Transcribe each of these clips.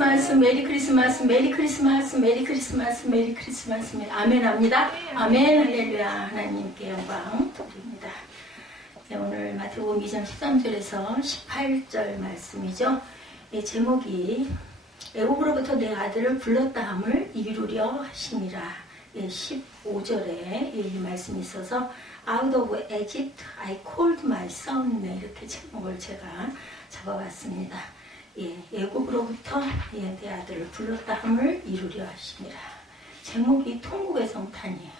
크리스마스, 메리 크리스마스, 메리 크리스마스, 메리 크리스마스, 메리 크리스마스. 아멘 합니다. 아멘, 할렐루야. 하나님께 영광 드립니다. 네, 오늘 마태복음 2장 13절에서 18절 말씀이죠. 네, 제목이 애굽으로부터 내 아들을 불렀다 함을 이루려 하심이라. 네, 15절에 이 말씀이 있어서 Out of Egypt I called my son. 네, 이렇게 제목을 제가 잡아봤습니다. 예, 애굽으로부터 내 아들을 불렀다 함을 이루려 하심이라. 제목이 통곡의 성탄이에요.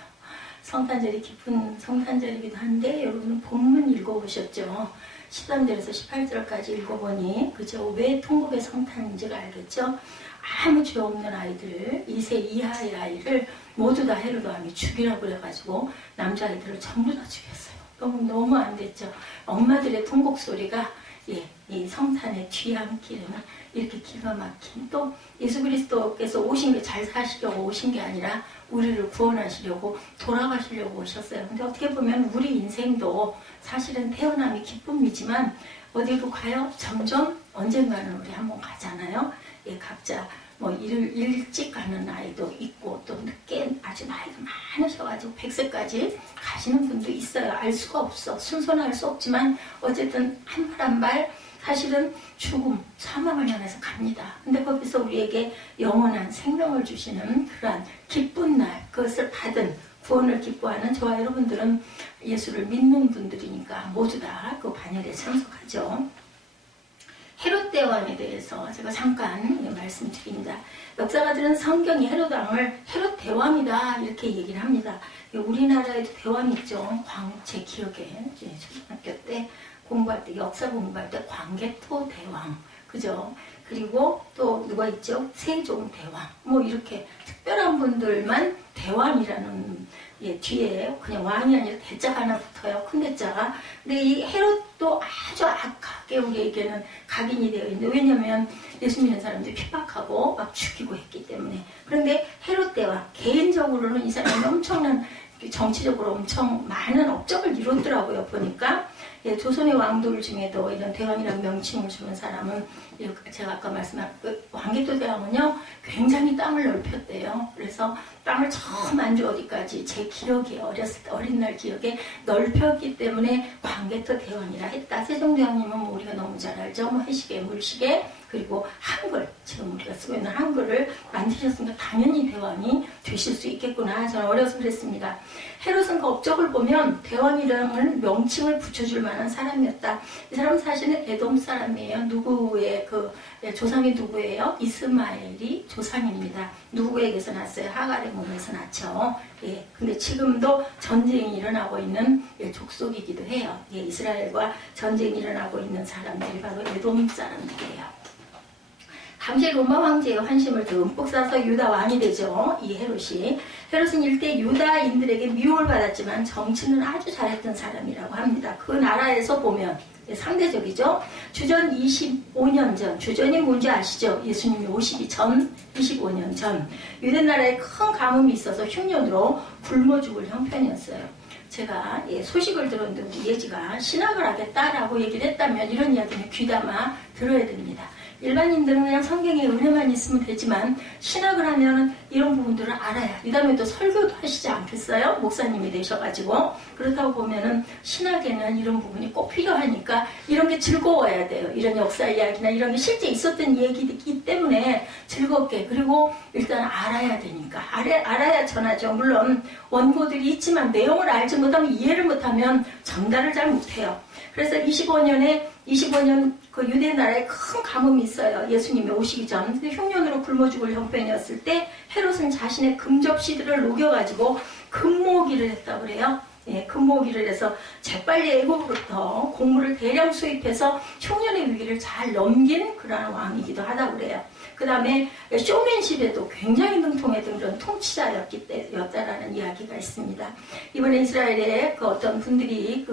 성탄절이 깊은 성탄절이기도 한데 여러분 본문 읽어보셨죠? 13절에서 18절까지 읽어보니 그죠? 왜 통곡의 성탄인지를 알겠죠? 아무 죄 없는 아이들, 2세 이하의 아이를 모두 다 헤로드 왕이 죽이라고 그래가지고 남자아이들을 전부 다 죽였어요. 너무 안 됐죠? 엄마들의 통곡 소리가 이 성탄의 뒤안길에는 이렇게 기가 막힌, 또 예수 그리스도께서 오신 게 잘 사시려고 오신 게 아니라 우리를 구원하시려고 돌아가시려고 오셨어요. 근데 어떻게 보면 우리 인생도 사실은 태어남이 기쁨이지만 어디로 가요? 점점 언젠가는 우리 한번 가잖아요. 예, 각자 뭐 일찍 가는 아이도 있고 또 늦게 아주 나이가 많으셔가지고 100세까지 가시는 분도 있어요. 알 수가 없어. 순서는 알 수 없지만 어쨌든 한 발 한 발 사실은 죽음, 사망을 향해서 갑니다. 근데 거기서 우리에게 영원한 생명을 주시는 그러한 기쁜 날, 그것을 받은 구원을 기뻐하는 저와 여러분들은 예수를 믿는 분들이니까 모두 다 그 반열에 참석하죠. 헤롯 대왕에 대해서 제가 잠깐 말씀드립니다. 역사가들은 성경이 헤롯 왕을 헤롯 대왕이다 이렇게 얘기를 합니다. 우리나라에도 대왕이 있죠. 제 기억에 초등학교 때 공부할 때, 역사 공부할 때 광개토 대왕, 그죠? 그리고 또 누가 있죠? 세종 대왕. 뭐 이렇게 특별한 분들만 대왕이라는 뒤에 그냥 왕이 아니라 대자가 하나 붙어요. 큰 대자가. 근데 이 헤롯도 아주 악하게 우리에게는 각인이 되어 있는데, 왜냐면 예수 믿는 사람들이 핍박하고 막 죽이고 했기 때문에. 그런데 헤롯 대왕 개인적으로는 이 사람이 엄청난 정치적으로 엄청 많은 업적을 이뤘더라고요. 보니까 조선의 왕들 중에도 이런 대왕이라는 명칭을 주는 사람은 제가 아까 말씀한 광개토 대왕은요 굉장히 땅을 넓혔대요. 그래서 땅을 저 만주 어디까지 제 기억에 어린 날 기억에 넓혔기 때문에 광개토 대왕이라 했다. 세종대왕님은 뭐 우리가 너무 잘 알죠. 뭐 해시계, 물시계, 그리고 한글, 지금 우리가 쓰고 있는 한글을 만드셨으니까 당연히 대왕이 되실 수 있겠구나. 저는 어려서 그랬습니다. 헤롯은 그 업적을 보면 대왕이라는 명칭을 붙여줄 만한 사람이었다. 이 사람은 사실은 에돔 사람이에요. 누구의 조상이 누구예요? 이스마엘이 조상입니다. 누구에게서 났어요? 하갈의 몸에서 났죠. 예, 근데 지금도 전쟁이 일어나고 있는 족속이기도 해요. 예, 이스라엘과 전쟁이 일어나고 있는 사람들이 바로 에돔 사람들이에요. 당시 로마 황제의 환심을 듬뿍 싸서 유다 왕이 되죠. 이 헤롯이. 헤롯은 일대 유다인들에게 미움을 받았지만 정치는 아주 잘했던 사람이라고 합니다. 그 나라에서 보면 상대적이죠. 주전 25년 전, 주전이 뭔지 아시죠? 예수님이 오시기 전 25년 전 유대 나라에 큰 가뭄이 있어서 흉년으로 굶어 죽을 형편이었어요. 제가 소식을 들었는데 우리 예지가 신학을 하겠다라고 얘기를 했다면 이런 이야기는 귀담아 들어야 됩니다. 일반인들은 그냥 성경에 은혜만 있으면 되지만 신학을 하면 이런 부분들을 알아야, 이 다음에 또 설교도 하시지 않겠어요? 목사님이 되셔가지고. 그렇다고 보면은 신학에는 이런 부분이 꼭 필요하니까 이런 게 즐거워야 돼요. 이런 역사 이야기나 이런 게 실제 있었던 얘기이기 때문에 즐겁게, 그리고 일단 알아야 되니까. 알아야 전하죠. 물론 원고들이 있지만 내용을 알지 못하면, 이해를 못하면 전달을 잘 못해요. 그래서 25년 그 유대 나라에 큰 가뭄이 있어요. 예수님이 오시기 전. 근데 흉년으로 굶어 죽을 형편이었을 때 헤롯은 자신의 금접시들을 녹여가지고 금모기를 했다고 그래요. 예, 금모기를 해서 재빨리 애굽으로부터 곡물을 대량 수입해서 흉년의 위기를 잘 넘긴 그러한 왕이기도 하다고 그래요. 그 다음에 쇼맨십에도 굉장히 능통했던 그런 통치자였다라는 이야기가 있습니다. 이번에 이스라엘에 그 어떤 분들이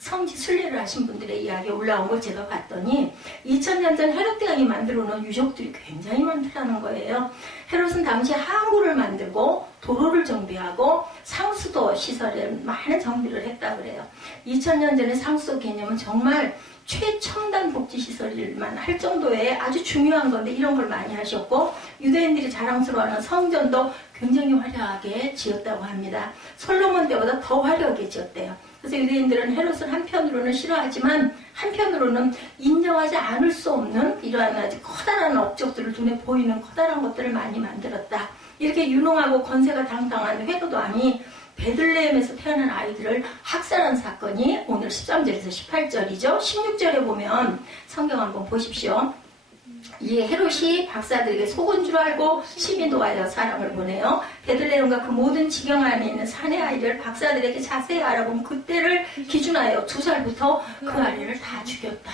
성지 순례를 하신 분들의 이야기 올라온 걸 제가 봤더니 2000년 전 헤롯 왕이 만들어 놓은 유적들이 굉장히 많다는 거예요. 헤롯은 당시 항구를 만들고 도로를 정비하고 상수도 시설에 많은 정비를 했다 그래요. 2000년 전에 상수도 개념은 정말 최첨단 복지시설만 할 정도의 아주 중요한 건데 이런 걸 많이 하셨고 유대인들이 자랑스러워하는 성전도 굉장히 화려하게 지었다고 합니다. 솔로몬 때보다 더 화려하게 지었대요. 그래서 유대인들은 헤롯을 한편으로는 싫어하지만 한편으로는 인정하지 않을 수 없는 이러한 아주 커다란 업적들을 눈에 보이는 커다란 것들을 많이 만들었다. 이렇게 유능하고 권세가 당당한 헤롯 왕이 베들레헴에서 태어난 아이들을 학살한 사건이 오늘 13절에서 18절이죠. 16절에 보면 성경 한번 보십시오. 이 헤롯이 박사들에게 속은 줄 알고 시민도하여 사람을 보내요. 베들레헴과 그 모든 지경 안에 있는 사내 아이를 박사들에게 자세히 알아보면 그때를 기준하여 2살부터 그 아이를 다 죽였다.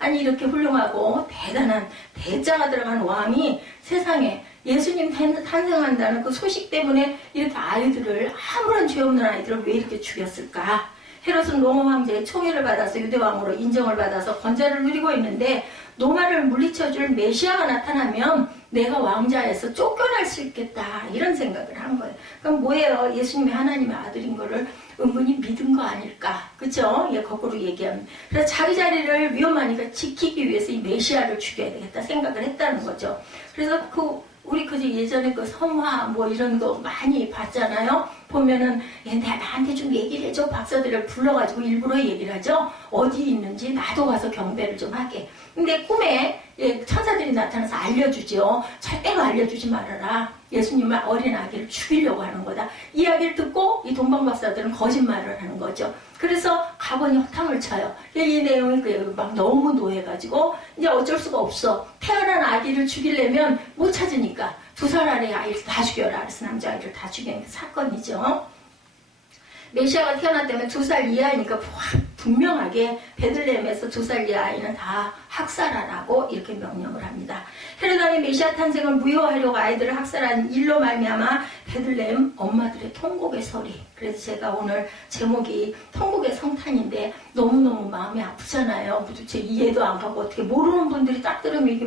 아니 이렇게 훌륭하고 대단한 대자가 들어간 왕이 세상에 예수님 탄생한다는 그 소식 때문에 이렇게 아이들을 아무런 죄 없는 아이들을 왜 이렇게 죽였을까? 헤롯은 로마 황제의 총애를 받아서 유대왕으로 인정을 받아서 권좌를 누리고 있는데 노마를 물리쳐줄 메시아가 나타나면 내가 왕자에서 쫓겨날 수 있겠다 이런 생각을 한 거예요. 그럼 뭐예요? 예수님이 하나님의 아들인 거를 은근히 믿은 거 아닐까? 그죠? 예, 거꾸로 얘기하면. 그래서 자기 자리를 위험하니까 지키기 위해서 이 메시아를 죽여야 되겠다 생각을 했다는 거죠. 그래서 우리 예전에 그 성화 뭐 이런 거 많이 봤잖아요. 보면은 나한테 좀 얘기를 해줘. 박사들을 불러가지고 일부러 얘기를 하죠. 어디 있는지 나도 가서 경배를 좀 하게. 근데 꿈에 천사들이 나타나서 알려주죠. 절대로 알려주지 말아라. 예수님은 어린 아기를 죽이려고 하는 거다. 이야기를 듣고 이 동방박사들은 거짓말을 하는 거죠. 그래서 가보니 허탕을 쳐요. 이 내용이 막 너무 노해가지고 이제 어쩔 수가 없어. 태어난 아기를 죽이려면 못 찾으니까 2살 아래의 아이를 다 죽여라. 그래서 남자아이를 다 죽이는 사건이죠. 메시아가 태어났다면 2살 이하니까 분명하게 베들레헴에서 2살 이하 아이는 다 학살하라고 이렇게 명령을 합니다. 헤롯 왕이 메시아 탄생을 무효하려고 아이들을 학살한 일로 말미암아 베들레헴 엄마들의 통곡의 소리. 그래서 제가 오늘 제목이 통곡의 성탄인데 너무너무 마음이 아프잖아요. 도대체 이해도 안 가고 어떻게 모르는 분들이 딱 들으면 이게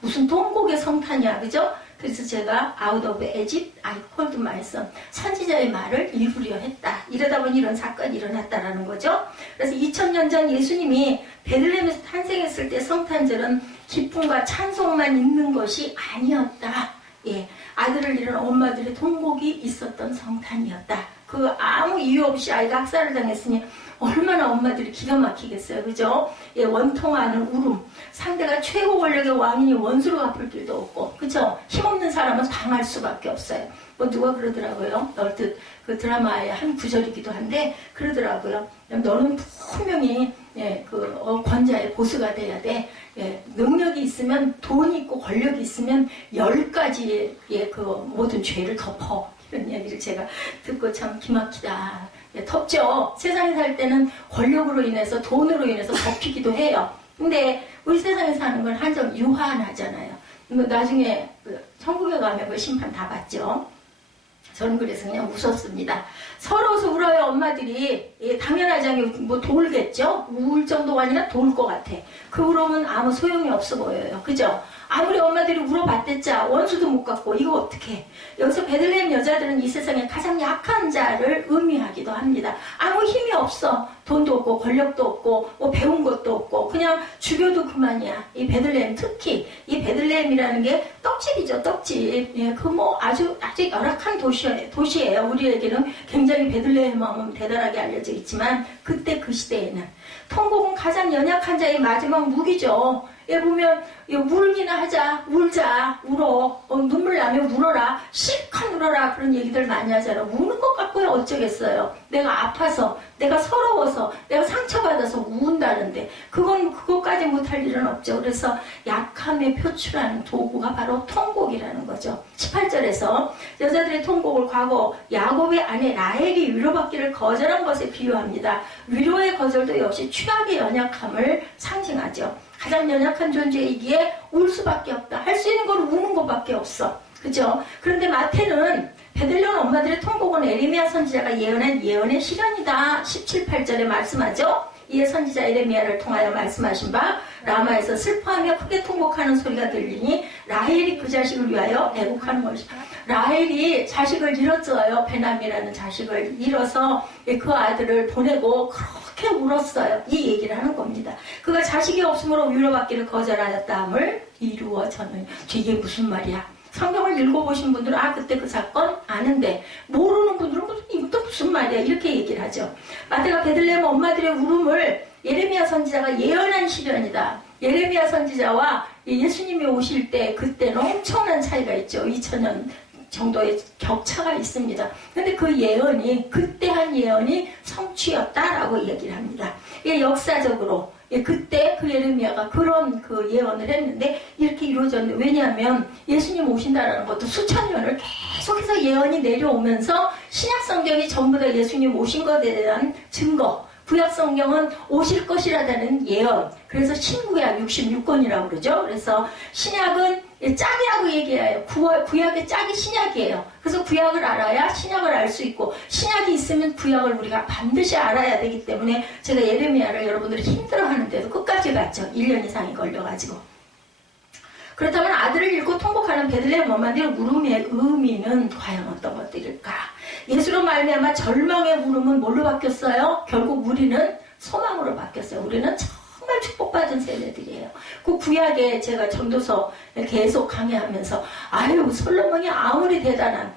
무슨 통곡의 성탄이야, 그죠? 그래서 제가 Out of Egypt, I called my son. 선지자의 말을 이루려 했다. 이러다 보니 이런 사건이 일어났다라는 거죠. 그래서 2000년 전 예수님이 베들레헴에서 탄생했을 때 성탄절은 기쁨과 찬송만 있는 것이 아니었다. 예, 아들을 잃은 엄마들의 통곡이 있었던 성탄이었다. 그 아무 이유 없이 아이가 학살을 당했으니 얼마나 엄마들이 기가 막히겠어요. 그죠? 예, 원통하는 울음. 상대가 최고 권력의 왕이니 원수로 갚을 길도 없고, 그죠? 힘없는 사람은 당할 수밖에 없어요. 뭐 누가 그러더라고요. 얼핏 그 드라마의 한 구절이기도 한데 그러더라고요. 너는 분명히 권자의 보수가 돼야 돼. 예, 능력이 있으면 돈이 있고 권력이 있으면 10가지의 그 모든 죄를 덮어. 이런 이야기를 제가 듣고 참 기막히다. 예, 덥죠. 세상에 살 때는 권력으로 인해서 돈으로 인해서 덮이기도 해요. 근데 우리 세상에 사는 건 한정 유한하잖아요. 나중에 천국에 가면 그 심판 다 받죠. 저는 그래서 그냥 웃었습니다. 서러워서 울어요. 엄마들이. 예, 당연하지 않게 뭐 돌겠죠. 울 정도가 아니라 돌 것 같아. 그 울음은 아무 소용이 없어 보여요. 그죠? 아무리 엄마들이 울어봤댔자 원수도 못 갖고 이거 어떡해. 여기서 베들레헴 여자들은 이 세상에 가장 약한 자를 의미하기도 합니다. 아무 힘이 없어. 돈도 없고 권력도 없고 뭐 배운 것도 없고 그냥 죽여도 그만이야. 이 베들레헴, 특히 이 베들레헴이라는 게 떡집이죠. 떡집. 예, 그 뭐 아주 열악한 도시예요. 우리에게는 굉장히 베들레헴 하면 대단하게 알려져 있지만 그때 그 시대에는 통곡은 가장 연약한 자의 마지막 무기죠. 예, 보면 울기나 하자, 울자, 울어, 눈물 나면 울어라, 실컷 울어라 그런 얘기들 많이 하잖아요. 우는 것 같고요 어쩌겠어요. 내가 아파서, 내가 서러워서, 내가 상처받아서 운다는데 그것까지 못할 일은 없죠. 그래서 약함에 표출하는 도구가 바로 통곡이라는 거죠. 18절에서 여자들의 통곡을 과거 야곱의 아내 라헬이 위로받기를 거절한 것에 비유합니다. 위로의 거절도 역시 취약의 연약함을 상징하죠. 가장 연약한 존재이기에 울 수밖에 없다. 할 수 있는 건 우는 것밖에 없어. 그죠? 그런데 마태는 베들레헴 엄마들의 통곡은 에레미야 선지자가 예언한 예언의 실현이다. 17, 18절에 말씀하죠. 이에 선지자 예레미야를 통하여 말씀하신 바 라마에서 슬퍼하며 크게 통곡하는 소리가 들리니 라헬이 그 자식을 위하여 애곡하는 것이다. 라헬이 자식을 잃었어요. 베남이라는 자식을 잃어서 그 아들을 보내고 그렇게 울었어요. 이 얘기를 하는 겁니다. 그가 자식이 없으므로 위로받기를 거절하였다함을 이루어졌느니. 이게 무슨 말이야? 성경을 읽어보신 분들은 그때 그 사건 아는데, 모르는 분들은 이것도 무슨 말이야? 이렇게 얘기를 하죠. 마태가 베들레헴 엄마들의 울음을 예레미야 선지자가 예언한 시련이다. 예레미야 선지자와 예수님이 오실 때 그때는 엄청난 차이가 있죠. 2000년 정도의 격차가 있습니다. 근데 그 예언이, 그때 한 예언이 성취였다라고 얘기를 합니다. 역사적으로 그때 그 예레미야가 그런 그 예언을 했는데 이렇게 이루어졌는데, 왜냐하면 예수님 오신다라는 것도 수천 년을 계속해서 예언이 내려오면서 신약 성경이 전부 다 예수님 오신 것에 대한 증거, 구약 성경은 오실 것이라는 예언, 그래서 신구약 66권이라고 그러죠. 그래서 신약은 짝이라고 얘기해요. 구약의 짝이 신약이에요. 그래서 구약을 알아야 신약을 알 수 있고, 신약이 있으면 구약을 우리가 반드시 알아야 되기 때문에 제가 예레미야를 여러분들이 힘들어하는데도 끝까지 갔죠. 1년 이상이 걸려가지고. 그렇다면 아들을 잃고 통곡하는 베들레헴 엄마들의 울음의 의미는 과연 어떤 것들일까? 예수로 말미암아 절망의 울음은 뭘로 바뀌었어요? 결국 우리는 소망으로 바뀌었어요. 우리는 정말 축복받은 세대들이에요. 그 구약에 제가 전도서 계속 강의하면서 솔로몬이 아무리 대단한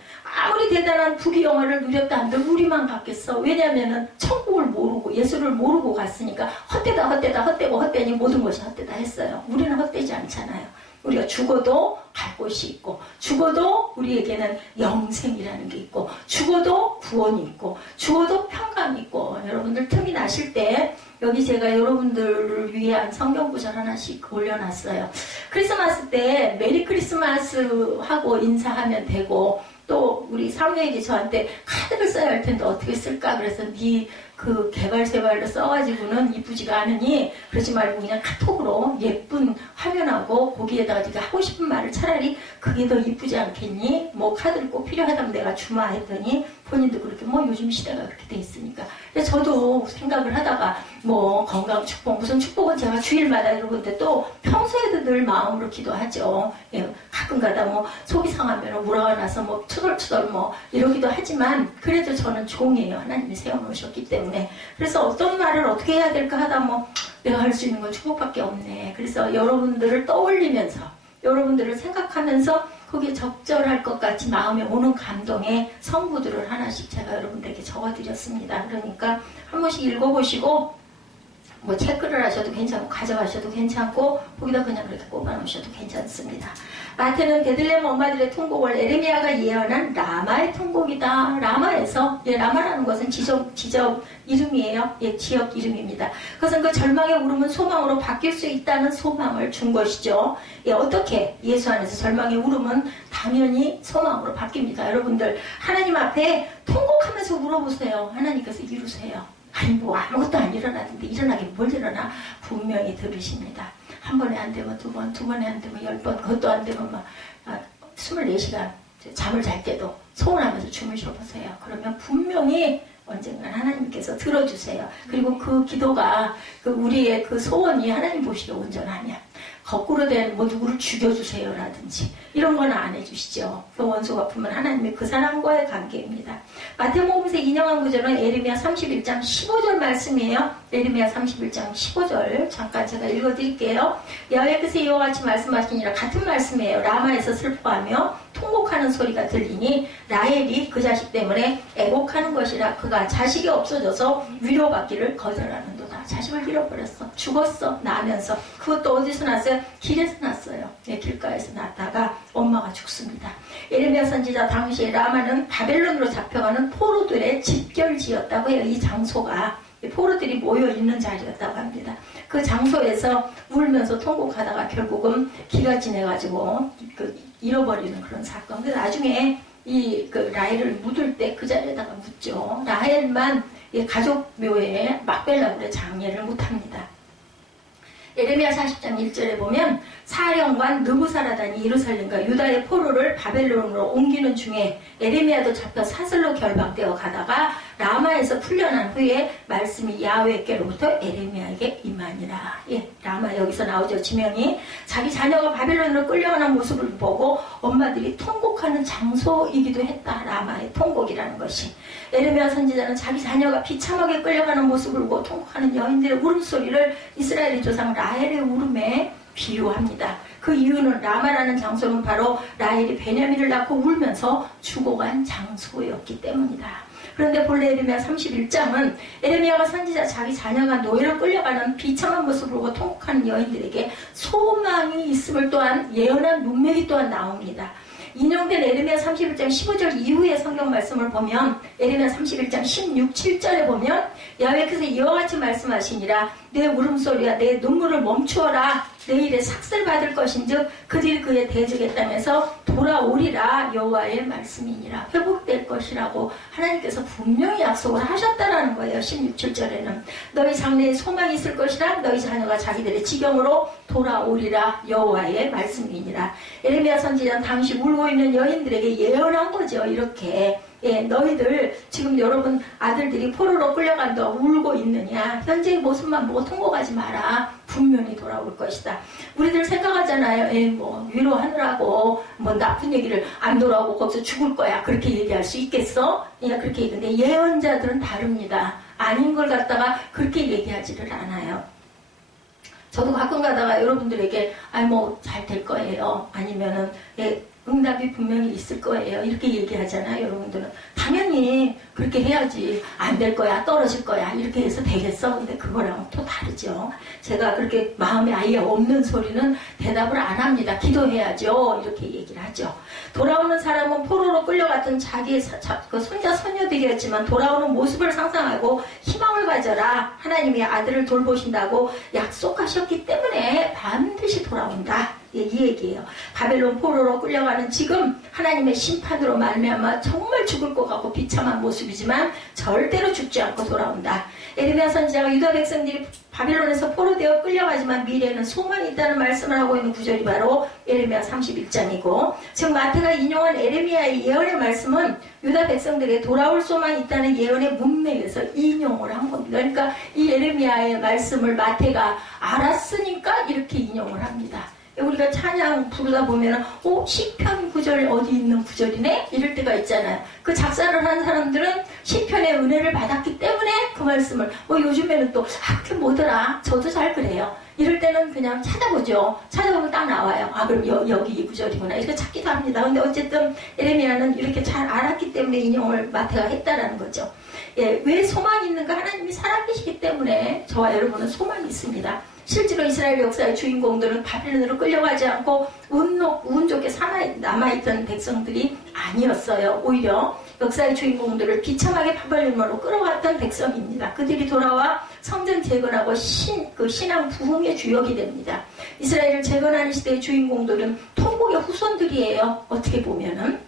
부귀영화를 누렸다 한들 우리만 받겠어. 왜냐면은 천국을 모르고 예수를 모르고 갔으니까 헛되고 헛되니 모든 것이 헛되다 했어요. 우리는 헛되지 않잖아요. 우리가 죽어도 갈 곳이 있고, 죽어도 우리에게는 영생이라는 게 있고, 죽어도 구원이 있고, 죽어도 평강이 있고. 여러분들 틈이 나실 때 여기 제가 여러분들을 위한 성경 구절 하나씩 올려놨어요. 크리스마스 때 메리 크리스마스 하고 인사하면 되고, 또 우리 사무엘이 저한테 카드를 써야 할 텐데 어떻게 쓸까? 그래서 그 개발세발로 써가지고는 이쁘지가 않으니 그러지 말고 그냥 카톡으로 예쁜 화면하고 거기에다가 네가 하고 싶은 말을 차라리 그게 더 이쁘지 않겠니? 뭐 카드를 꼭 필요하다면 내가 주마 했더니 본인도 그렇게 요즘 시대가 그렇게 돼 있으니까. 그래서 저도 생각을 하다가 건강 축복, 무슨 축복은 제가 주일마다 여러분들 또 평소에도 늘 마음으로 기도하죠. 가끔가다 속이 상하면 우라가 나서 투덜투덜 이러기도 하지만 그래도 저는 종이에요. 하나님이 세워놓으셨기 때문에. 그래서 어떤 말을 어떻게 해야 될까 하다 내가 할 수 있는 건 축복밖에 없네. 그래서 여러분들을 떠올리면서, 여러분들을 생각하면서 거기에 적절할 것 같이 마음에 오는 감동의 성구들을 하나씩 제가 여러분들에게 적어드렸습니다. 그러니까 한 번씩 읽어보시고 체크를 하셔도 괜찮고 가져가셔도 괜찮고 거기다 그냥 그렇게 꼽아놓으셔도 괜찮습니다. 마태는 베들레헴 엄마들의 통곡을 예레미야가 예언한 라마의 통곡이다. 라마에서, 라마라는 것은 지적 이름이에요. 지역 이름입니다. 그것은 그 절망의 울음은 소망으로 바뀔 수 있다는 소망을 준 것이죠. 어떻게? 예수 안에서 절망의 울음은 당연히 소망으로 바뀝니다. 여러분들 하나님 앞에 통곡하면서 물어보세요. 하나님께서 이루세요. 아무것도 안 일어나는데 일어나긴 뭘 일어나? 분명히 들으십니다. 한 번에 안 되면 두 번, 두 번에 안 되면 10번, 그것도 안 되면 24시간 잠을 잘 때도 소원하면서 주무셔보세요. 그러면 분명히 언젠간 하나님께서 들어주세요. 그리고 그 기도가, 우리의 그 소원이 하나님 보시기에 온전하면, 거꾸로 된 누구를 죽여주세요 라든지 이런 건 안 해주시죠. 그 원수가 아프면 하나님의 그 사람과의 관계입니다. 마태복음에서 인용한 구절은 예레미야 31장 15절 말씀이에요. 예레미야 31장 15절 잠깐 제가 읽어드릴게요. 여호와께서 이와 같이 말씀하시니라. 같은 말씀이에요. 라마에서 슬퍼하며 통곡하는 소리가 들리니 라헬이 그 자식 때문에 애곡하는 것이라. 그가 자식이 없어져서 위로받기를 거절하는도다. 자식을 잃어버렸어. 죽었어. 나면서. 그것도 어디서 났어요? 길에서 났어요. 길가에서 났다가 엄마가 죽습니다. 예레미야 선지자 당시에 라마는 바벨론으로 잡혀가는 포로들의 집결지였다고 해요. 이 장소가 포로들이 모여있는 자리였다고 합니다. 그 장소에서 울면서 통곡하다가 결국은 기가 지내가지고 잃어버리는 그런 사건. 그래서 나중에 라헬을 묻을 때 그 자리에다가 묻죠. 라헬만 가족 묘에 막벨라굴의 장례를 못합니다. 예레미야 40장 1절에 보면 사령관 느부사라단이 예루살렘과 유다의 포로를 바벨론으로 옮기는 중에 예레미야도 잡혀 사슬로 결박되어 가다가 라마에서 풀려난 후에 말씀이 야훼께로부터 에레미야에게 임하니라. 예, 라마 여기서 나오죠. 지명이 자기 자녀가 바벨론으로 끌려가는 모습을 보고 엄마들이 통곡하는 장소이기도 했다. 라마의 통곡이라는 것이. 에레미야 선지자는 자기 자녀가 비참하게 끌려가는 모습을 보고 통곡하는 여인들의 울음소리를 이스라엘의 조상 라헬의 울음에 비유합니다. 그 이유는 라마라는 장소는 바로 라헬이 베냐민을 낳고 울면서 죽어간 장소였기 때문이다. 그런데 본래 에레미야 31장은 에레미야가 선지자 자기 자녀가 노예로 끌려가는 비참한 모습을 보고 통곡하는 여인들에게 소망이 있음을 또한 예언한 문맥이 또한 나옵니다. 인용된 에레미야 31장 15절 이후의 성경 말씀을 보면 에레미야 31장 16, 7절에 보면 야훼께서 이와 같이 말씀하시니라. 내 울음소리와 내 눈물을 멈추어라. 내일에 삭슬 받을 것인즉 그들이 그에 대적했다면서 돌아오리라. 여호와의 말씀이니라. 회복될 것이라고 하나님께서 분명히 약속을 하셨다라는 거예요. 16, 7절에는 너희 장래에 소망이 있을 것이라. 너희 자녀가 자기들의 지경으로 돌아오리라. 여호와의 말씀이니라. 에레미야 선지자는 당시 울고 있는 여인들에게 예언한 거죠. 이렇게. 예, 너희들 지금 여러분 아들들이 포로로 끌려간다 울고 있느냐. 현재의 모습만 보고 통곡하지 마라. 분명히 돌아올 것이다. 우리들 생각하잖아요. 예, 뭐 위로하느라고 뭐 나쁜 얘기를 안 돌아오고 거기서 죽을 거야. 그렇게 얘기할 수 있겠어? 예, 그렇게 얘기하는데 예언자들은 다릅니다. 아닌 걸 갖다가 그렇게 얘기하지를 않아요. 저도 가끔 가다가 여러분들에게 뭐 잘 될 거예요. 아니면은 예, 응답이 분명히 있을 거예요. 이렇게 얘기하잖아요. 여러분들은 당연히 그렇게 해야지. 안 될 거야, 떨어질 거야 이렇게 해서 되겠어? 근데 그거랑 또 다르죠. 제가 그렇게 마음에 아예 없는 소리는 대답을 안 합니다. 기도해야죠. 이렇게 얘기를 하죠. 돌아오는 사람은 포로로 끌려갔던 자기의 손자 손녀들이었지만 돌아오는 모습을 상상하고 희망을 가져라. 하나님이 아들을 돌보신다고 약속하셨기 때문에 반드시 돌아온다. 예, 이 얘기예요. 바벨론 포로로 끌려가는 지금 하나님의 심판으로 말미암아 정말 죽을 것 같고 비참한 모습이지만 절대로 죽지 않고 돌아온다. 에레미야 선지자가 유다 백성들이 바벨론에서 포로되어 끌려가지만 미래에는 소망이 있다는 말씀을 하고 있는 구절이 바로 에레미야 31장이고 즉 마태가 인용한 에레미야의 예언의 말씀은 유다 백성들에게 돌아올 소망이 있다는 예언의 문맥에서 인용을 한 겁니다. 그러니까 이 에레미야의 말씀을 마태가 알았으니까 이렇게 인용을 합니다. 우리가 찬양 부르다 보면은 시편 구절 어디 있는 구절이네? 이럴 때가 있잖아요. 그 작사를 한 사람들은 시편의 은혜를 받았기 때문에 그 말씀을 요즘에는 또 그게 뭐더라? 저도 잘 그래요. 이럴 때는 그냥 찾아보죠. 찾아보면 딱 나와요. 그럼 여기 이 구절이구나. 이렇게 찾기도 합니다. 근데 어쨌든 에레미야는 이렇게 잘 알았기 때문에 인용을 마태가 했다라는 거죠. 예, 왜 소망이 있는가? 하나님이 살아계시기 때문에 저와 여러분은 소망이 있습니다. 실제로 이스라엘 역사의 주인공들은 바벨론으로 끌려가지 않고 운 좋게 남아있던 백성들이 아니었어요. 오히려 역사의 주인공들을 비참하게 바벨론으로 끌어갔던 백성입니다. 그들이 돌아와 성전 재건하고 신앙 부흥의 주역이 됩니다. 이스라엘을 재건하는 시대의 주인공들은 통곡의 후손들이에요. 어떻게 보면은.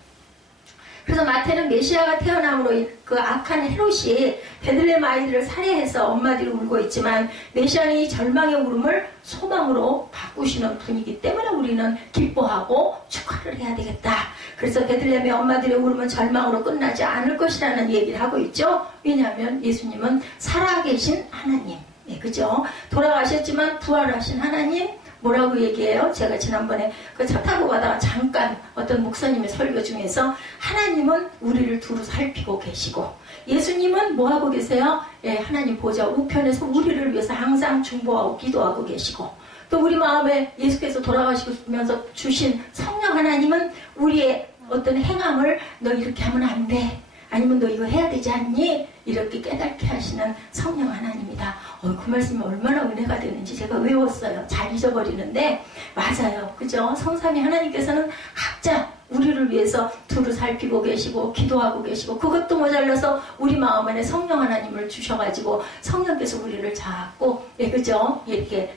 그래서 마태는 메시아가 태어남으로 그 악한 헤롯이 베들레헴 아이들을 살해해서 엄마들이 울고 있지만 메시아는 이 절망의 울음을 소망으로 바꾸시는 분이기 때문에 우리는 기뻐하고 축하를 해야 되겠다. 그래서 베들레헴의 엄마들의 울음은 절망으로 끝나지 않을 것이라는 얘기를 하고 있죠. 왜냐하면 예수님은 살아계신 하나님, 그죠? 돌아가셨지만 부활하신 하나님. 뭐라고 얘기해요? 제가 지난번에 그 차 타고 가다가 잠깐 어떤 목사님의 설교 중에서 하나님은 우리를 두루 살피고 계시고 예수님은 뭐 하고 계세요? 예, 하나님 보좌 우편에서 우리를 위해서 항상 중보하고 기도하고 계시고 또 우리 마음에 예수께서 돌아가시면서 주신 성령 하나님은 우리의 어떤 행함을 너 이렇게 하면 안 돼. 아니면 너 이거 해야 되지 않니? 이렇게 깨닫게 하시는 성령 하나님이다. 그 말씀이 얼마나 은혜가 되는지 제가 외웠어요. 잘 잊어버리는데 맞아요. 그죠? 성삼위 하나님께서는 각자 우리를 위해서 두루 살피고 계시고 기도하고 계시고 그것도 모자라서 우리 마음 안에 성령 하나님을 주셔가지고 성령께서 우리를 자꾸 그죠? 이렇게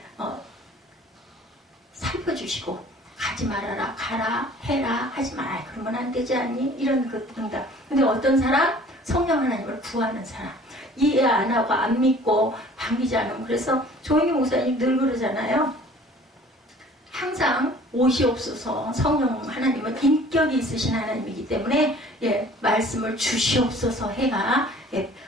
살펴주시고 가지 말아라, 가라, 해라, 하지 마라. 그러면 안 되지 않니? 이런 응답. 근데 어떤 사람? 성령 하나님을 구하는 사람. 이해 안 하고 안 믿고 반기지 않으면. 그래서 조영희 목사님 늘 그러잖아요. 항상 오시옵소서. 성령 하나님은 인격이 있으신 하나님이기 때문에 말씀을 주시옵소서 해야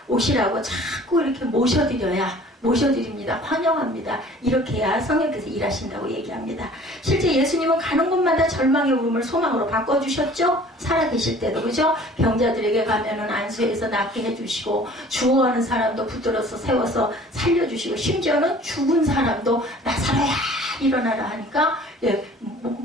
오시라고 자꾸 이렇게 모셔드립니다. 환영합니다. 이렇게 해야 성령께서 일하신다고 얘기합니다. 실제 예수님은 가는 곳마다 절망의 울음을 소망으로 바꿔주셨죠? 살아계실 때도, 그죠? 병자들에게 가면은 안수해서 낫게 해주시고, 죽어가는 사람도 붙들어서 세워서 살려주시고, 심지어는 죽은 사람도 나사로야 일어나라 하니까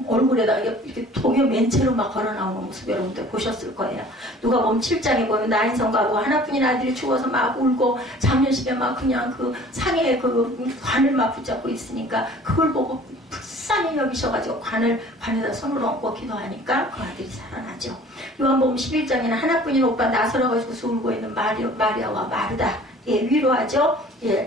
얼굴에다 이렇게 동요 맨체로 막 걸어 나오는 모습 여러분들 보셨을 거예요. 누가복음 7장에 보면 나인성 가고 하나뿐인 아들이 죽어서 막 울고 장례식에 막 그냥 그 상에 그 관을 막 붙잡고 있으니까 그걸 보고 불쌍히 여기셔가지고 관에다 손을 얹고 기도하니까 그 아들이 살아나죠. 요한복음 11장에는 하나뿐인 오빠 나사로 가지고서 울고 있는 마리아와 마르다 위로하죠.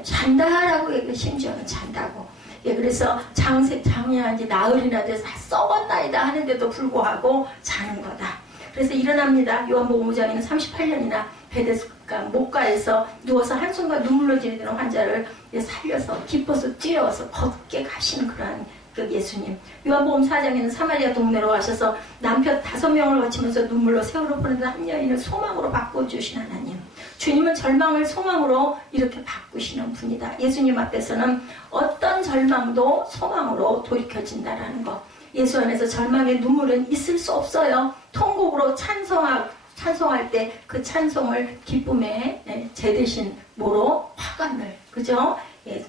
잔다라고 심지어는 잔다고. 그래서 장애한 지 나흘이나 돼서 썩었나이다 하는데도 불구하고 자는 거다. 그래서 일어납니다. 요한복음 5장에는 38년이나 베데스다 목가에서 누워서 한숨과 눈물로 지내는 환자를 살려서 기뻐서 뛰어서 걷게 가시는 그러한 그 예수님. 요한복음 4장에는 사마리아 동네로 가셔서 남편 5명을 거치면서 눈물로 세월을 보내던 한 여인을 소망으로 바꿔주신 하나님. 주님은 절망을 소망으로 이렇게 바꾸시는 분이다. 예수님 앞에서는 어떤 절망도 소망으로 돌이켜진다라는 것. 예수 안에서 절망의 눈물은 있을 수 없어요. 통곡으로 찬송할 때 그 찬송을 기쁨의 제 대신 뭐로? 화관을. 그죠?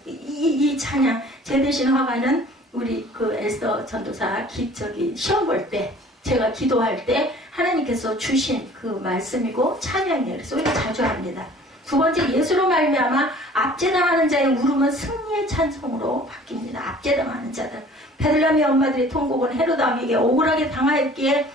이 찬양, 제 대신 화관은 우리 그 에스더 전도사 시험 볼 때, 제가 기도할 때 하나님께서 주신 그 말씀이고 찬양이에요. 그래서 우리가 자주 합니다. 두 번째, 예수로 말미암아 압제당하는 자의 울음은 승리의 찬송으로 바뀝니다. 압제당하는 자들. 베들레헴의 엄마들의 통곡은 헤로드 왕에게 억울하게 당하였기에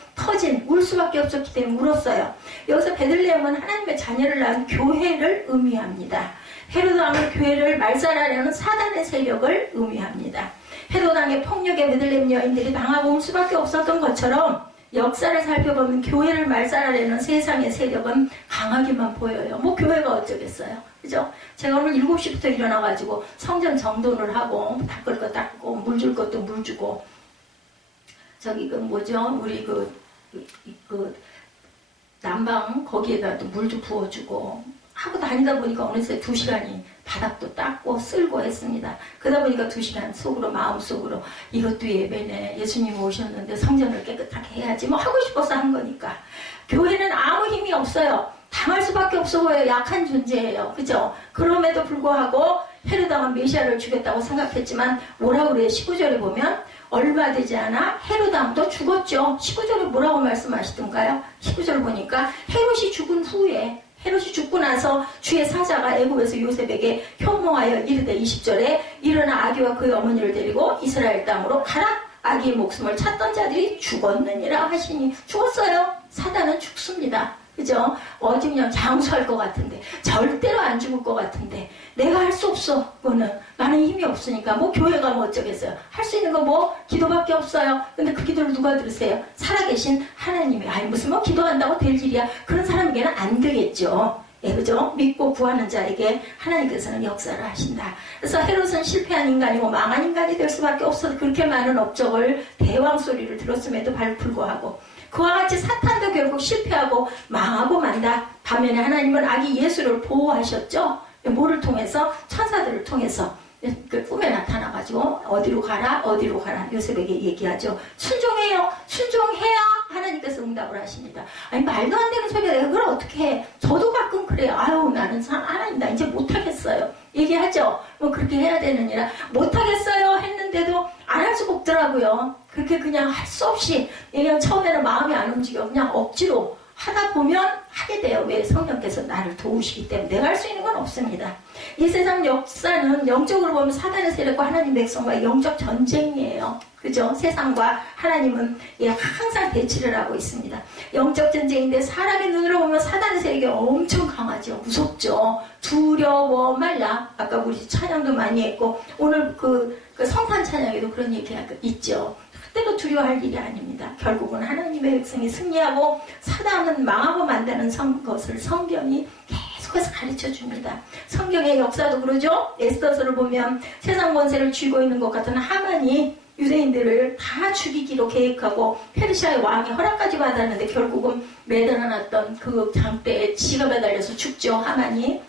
울 수밖에 없었기 때문에 울었어요. 여기서 베들레헴은 하나님의 자녀를 낳은 교회를 의미합니다. 헤로드 왕의 교회를 말살하려는 사단의 세력을 의미합니다. 헤로드 왕의 폭력에 베들레헴 여인들이 당하고 울 수밖에 없었던 것처럼 역사를 살펴보면 교회를 말살하려는 세상의 세력은 강하게만 보여요. 뭐 교회가 어쩌겠어요. 그죠? 제가 오늘 7시부터 일어나가지고 성전 정돈을 하고 닦을 거 닦고 물 줄 것도 물 주고 저기 우리 난방 거기에다 또 물도 부어주고 하고 다니다 보니까 어느새 2시간이 바닥도 닦고 쓸고 했습니다. 그러다 보니까 2시간 속으로 마음속으로 이것도 예배네. 예수님 오셨는데 성전을 깨끗하게 해야지 뭐 하고 싶어서 한 거니까. 교회는 아무 힘이 없어요. 당할 수밖에 없어 보여요. 약한 존재예요. 그죠? 그럼에도 불구하고 헤로드 왕은 메시아를 죽였다고 생각했지만 뭐라고 그래요? 19절에 보면 얼마 되지 않아 헤로드 왕도 죽었죠. 19절에 뭐라고 말씀하시던가요? 19절 보니까 헤롯이 죽은 후에 헤롯이 죽고 나서 주의 사자가 애굽에서 요셉에게 현몽하여 이르되 20절에 일어나 아기와 그의 어머니를 데리고 이스라엘 땅으로 가라. 아기의 목숨을 찾던 자들이 죽었느니라 하시니 죽었어요. 사단은 죽습니다. 그죠? 그냥 장수할 것 같은데 절대로 안 죽을 것 같은데 내가 할 수 없어. 그거는 나는 힘이 없으니까 뭐 교회가 뭐 어쩌겠어요. 할 수 있는 거 뭐 기도밖에 없어요. 근데 그 기도를 누가 들으세요? 살아계신 하나님이. 아니 무슨 뭐 기도한다고 될 일이야. 그런 사람에게는 안 되겠죠. 그죠? 믿고 구하는 자에게 하나님께서는 역사를 하신다. 그래서 헤롯은 실패한 인간이고 망한 인간이 될 수밖에 없어서 그렇게 많은 업적을 대왕 소리를 들었음에도 불구하고 그와 같이 사탄도 결국 실패하고 망하고 만다. 반면에 하나님은 아기 예수를 보호하셨죠. 뭐를 통해서? 천사들을 통해서 그 꿈에 나타나가지고 어디로 가라 요셉에게 얘기하죠. 순종해요. 순종해야 하나님께서 응답을 하십니다. 아니 말도 안 되는 소리야. 내가 그걸 어떻게 해. 저도 가끔 그래요. 아유 나는 하나님 나 이제 못하겠어요. 얘기하죠. 뭐 그렇게 해야 되느니라. 못하겠어요 했는데도 안 할 수가 없더라고요. 그렇게 그냥 할 수 없이 그냥 처음에는 마음이 안 움직여. 그냥 억지로 하다 보면 하게 돼요. 왜? 성령께서 나를 도우시기 때문에. 내가 할 수 있는 건 없습니다. 이 세상 역사는 영적으로 보면 사단의 세력과 하나님 백성과 영적 전쟁이에요. 그죠? 세상과 하나님은 항상 대치를 하고 있습니다. 영적 전쟁인데 사람의 눈으로 보면 사단의 세력이 엄청 강하죠. 무섭죠. 두려워 말라. 아까 우리 찬양도 많이 했고 오늘 그 성탄 찬양에도 그런 얘기가 있죠. 그때도 두려워할 일이 아닙니다. 결국은 하나님의 백성이 승리하고 사단은 망하고 만다는 것을 성경이 계속해서 가르쳐 줍니다. 성경의 역사도 그러죠. 에스더서를 보면 세상 권세를 쥐고 있는 것 같은 하만이 유대인들을 다 죽이기로 계획하고 페르시아의 왕이 허락까지 받았는데 결국은 매달아놨던 그 장대에 지가 매달려서 죽죠. 하만이.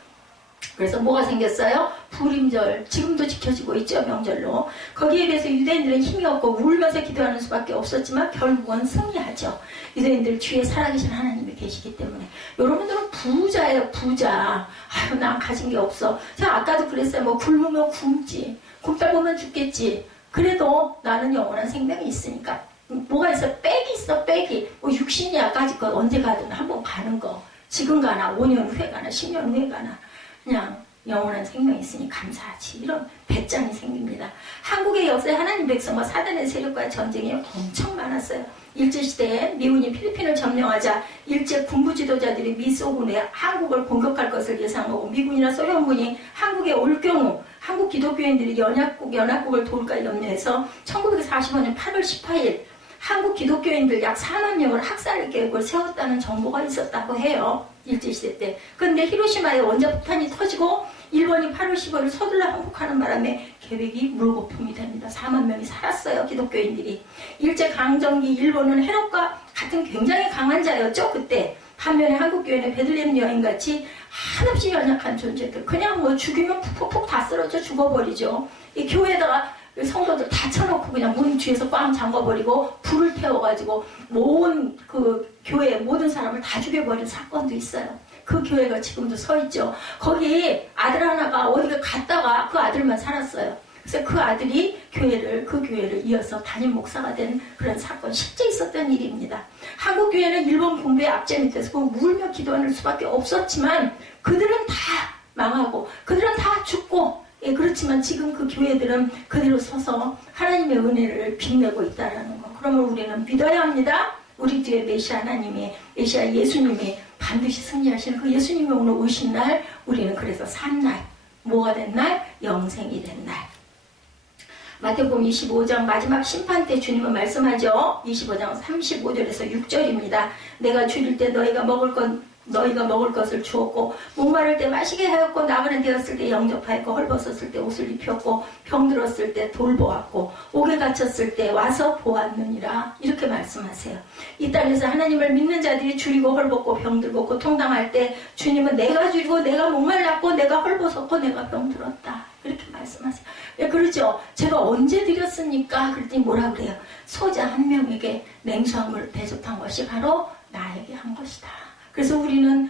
그래서 뭐가 생겼어요? 불임절. 지금도 지켜지고 있죠. 명절로. 거기에 비해서 유대인들은 힘이 없고 울면서 기도하는 수밖에 없었지만 결국은 승리하죠. 유대인들 뒤에 살아계신 하나님이 계시기 때문에. 여러분들은 부자예요. 부자. 아유 난 가진 게 없어. 제가 아까도 그랬어요. 뭐 굶으면 굶지. 굶다 보면 죽겠지. 그래도 나는 영원한 생명이 있으니까. 뭐가 있어? 빽이 있어. 빽이. 뭐 육신이야 까짓 것 언제 가든 한번 가는 거. 지금 가나 5년 후에 가나 10년 후에 가나. 그냥 영원한 생명이 있으니 감사하지. 이런 배짱이 생깁니다. 한국의 역사에 하나님 백성과 사단의 세력과의 전쟁이 엄청 많았어요. 일제시대에 미군이 필리핀을 점령하자 일제 군부 지도자들이 미소군에 한국을 공격할 것을 예상하고 미군이나 소련군이 한국에 올 경우 한국 기독교인들이 연합국을 도울까 염려해서 1945년 8월 18일 한국 기독교인들 약 4만 명을 학살 계획을 세웠다는 정보가 있었다고 해요. 일제시대 때. 그런데 히로시마에 원자폭탄이 터지고 일본이 8월 15일 서둘러 항복하는 바람에 계획이 물거품이 됩니다. 4만 명이 살았어요. 기독교인들이. 일제강점기 일본은 해롭과 같은 굉장히 강한 자였죠. 그때. 반면에 한국교회는 베들레헴 여인같이 한없이 연약한 존재들. 그냥 뭐 죽이면 푹푹푹 다 쓰러져 죽어버리죠. 이 교회에다가 성도들 다 쳐놓고 그냥 문 뒤에서 꽝 잠궈버리고 불을 태워가지고 그 교회 모든 사람을 다 죽여버린 사건도 있어요. 그 교회가 지금도 서 있죠. 거기 아들 하나가 어디가 갔다가 그 아들만 살았어요. 그래서 그 아들이 그 교회를 이어서 담임 목사가 된 그런 사건, 실제 있었던 일입니다. 한국 교회는 일본 군부의 압제 밑에서 울며 기도하는 수밖에 없었지만 그들은 다 망하고 그들은 다 죽고 예, 그렇지만 지금 그 교회들은 그대로 서서 하나님의 은혜를 빛내고 있다는 거. 그러면 우리는 믿어야 합니다. 우리 뒤에 메시아 하나님이, 메시아 예수님이 반드시 승리하시는 그 예수님이 오늘 오신 날, 우리는 그래서 산 날, 뭐가 된 날? 영생이 된 날. 마태복음 25장 마지막 심판 때 주님은 말씀하죠. 25장 35절에서 6절입니다. 내가 줄일 때 너희가 먹을 것을 주었고 목마를 때 마시게 하였고 나그네 되었을 때 영접하였고 헐벗었을 때 옷을 입혔고 병들었을 때 돌보았고 옥에 갇혔을 때 와서 보았느니라. 이렇게 말씀하세요. 이 땅에서 하나님을 믿는 자들이 줄이고 헐벗고 병들고 고통당할 때 주님은 내가 줄이고 내가 목말랐고 내가 헐벗었고 내가 병들었다. 이렇게 말씀하세요. 예, 그렇죠. 제가 언제 드렸습니까? 그랬더니 뭐라 그래요? 소자 한 명에게 냉수한 물 대접한 것이 바로 나에게 한 것이다. 그래서 우리는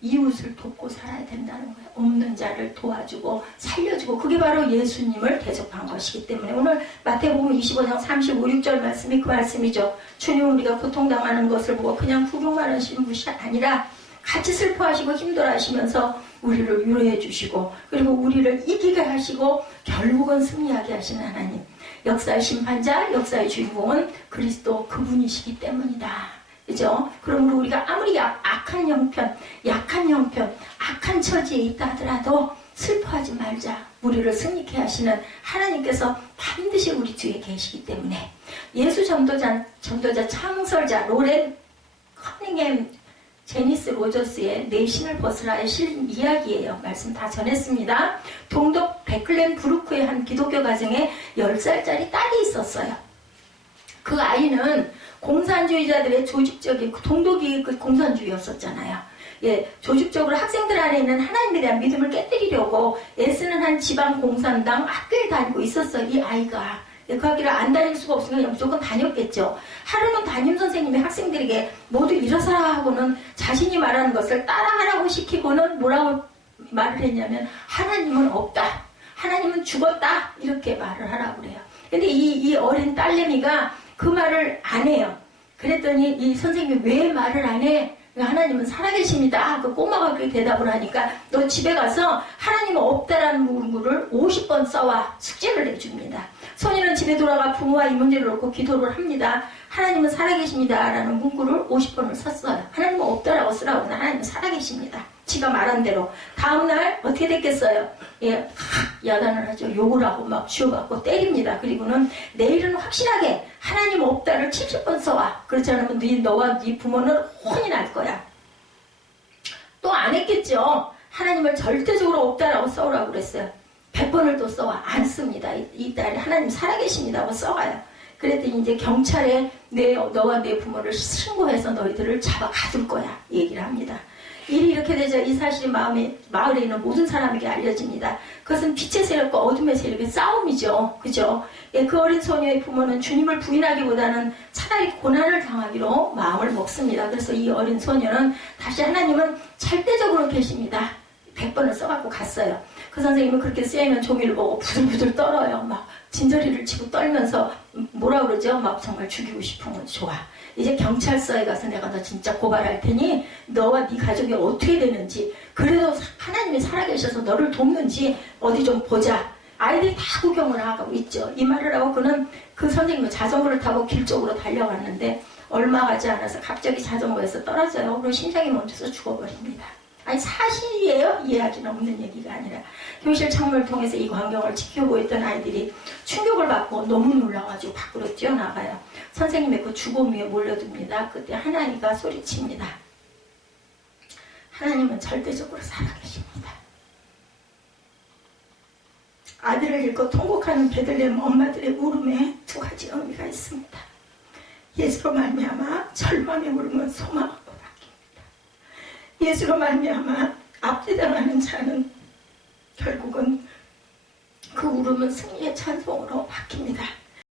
이웃을 돕고 살아야 된다는 거예요. 없는 자를 도와주고 살려주고 그게 바로 예수님을 대접한 것이기 때문에 오늘 마태복음 25장 35, 6절 말씀이 그 말씀이죠. 주님은 우리가 고통당하는 것을 보고 그냥 구경만 하시는 분이 아니라 같이 슬퍼하시고 힘들어하시면서 우리를 위로해 주시고 그리고 우리를 이기게 하시고 결국은 승리하게 하시는 하나님. 역사의 심판자, 역사의 주인공은 그리스도 그분이시기 때문이다. 그죠? 그러므로 우리가 아무리 약한 형편, 악한 처지에 있다 하더라도 슬퍼하지 말자. 우리를 승리케 하시는 하나님께서 반드시 우리 뒤에 계시기 때문에 예수 전도자 창설자 로렌 커닝햄 제니스 로저스의 내 신을 벗으라에 실린 이야기예요. 말씀 다 전했습니다. 동독 베클렌 브루크의 한 기독교 가정에 10살짜리 딸이 있었어요. 그 아이는 공산주의자들의 조직적인 동독이 그 공산주의였었잖아요. 예, 조직적으로 학생들 안에 있는 하나님에 대한 믿음을 깨뜨리려고 애쓰는 한 지방 공산당 학교에 다니고 있었어요. 이 아이가. 그 학교를 안 다닐 수가 없으니까 무조건 다녔겠죠. 하루는 담임선생님이 학생들에게 모두 일어서라 하고는 자신이 말하는 것을 따라하라고 시키고는 뭐라고 말을 했냐면 하나님은 없다. 하나님은 죽었다. 이렇게 말을 하라고 그래요. 근데 이 어린 딸내미가 그 말을 안 해요. 그랬더니 이 선생님이 왜 말을 안 해? 하나님은 살아계십니다. 그 꼬마가 그렇게 대답을 하니까 너 집에 가서 하나님은 없다라는 문구를 50번 써와 숙제를 내줍니다. 소녀는 집에 돌아가 부모와 이 문제를 놓고 기도를 합니다. 하나님은 살아계십니다. 라는 문구를 50번을 썼어요. 하나님은 없다라고 쓰라고 하나님은 살아계십니다. 지가 말한 대로. 다음날 어떻게 됐겠어요? 예, 야단을 하죠. 욕을 하고 막 쥐어받고 때립니다. 그리고는 내일은 확실하게 하나님 없다를 70번 써와. 그렇지 않으면 너와 네 부모는 혼이 날 거야. 또 안 했겠죠. 하나님을 절대적으로 없다라고 써오라고 그랬어요. 100번을 또 써와. 안 씁니다. 이 딸이 하나님 살아계십니다고 써가요. 그랬더니 이제 경찰에 너와 내 부모를 신고해서 너희들을 잡아 가둘 거야. 얘기를 합니다. 일이 이렇게 되자 이 사실이 마을에 있는 모든 사람에게 알려집니다. 그것은 빛의 세력과 어둠의 세력의 싸움이죠. 그죠? 예, 그 어린 소녀의 부모는 주님을 부인하기보다는 차라리 고난을 당하기로 마음을 먹습니다. 그래서 이 어린 소녀는 다시 하나님은 절대적으로 계십니다. 100번을 써갖고 갔어요. 그 선생님은 그렇게 쓰이면 종이를 보고 부들부들 떨어요. 막 진저리를 치고 떨면서 뭐라 그러죠? 막 정말 죽이고 싶은 건 좋아. 이제 경찰서에 가서 내가 너 진짜 고발할 테니 너와 네 가족이 어떻게 되는지, 그래도 하나님이 살아계셔서 너를 돕는지 어디 좀 보자. 아이들이 다 구경을 하고 있죠. 이 말을 하고 그는 그 선생님은 자전거를 타고 길 쪽으로 달려갔는데 얼마 가지 않아서 갑자기 자전거에서 떨어져요. 그리고 심장이 멈춰서 죽어버립니다. 아니 사실이에요. 이해하기는 없는 얘기가 아니라. 교실 창문을 통해서 이 광경을 지켜보고 있던 아이들이 충격을 받고 너무 놀라가지고 밖으로 뛰어나가요. 선생님의 그 죽음 위에 몰려듭니다. 그때 하나님과 소리칩니다. 하나님은 절대적으로 살아계십니다. 아들을 잃고 통곡하는 베들레헴 엄마들의 울음에 두 가지 의미가 있습니다. 예수로 말미암아 절망의 울음은 소망으로 바뀝니다. 예수로 말미암아 압제당하는 자는 결국은 그 울음은 승리의 찬송으로 바뀝니다.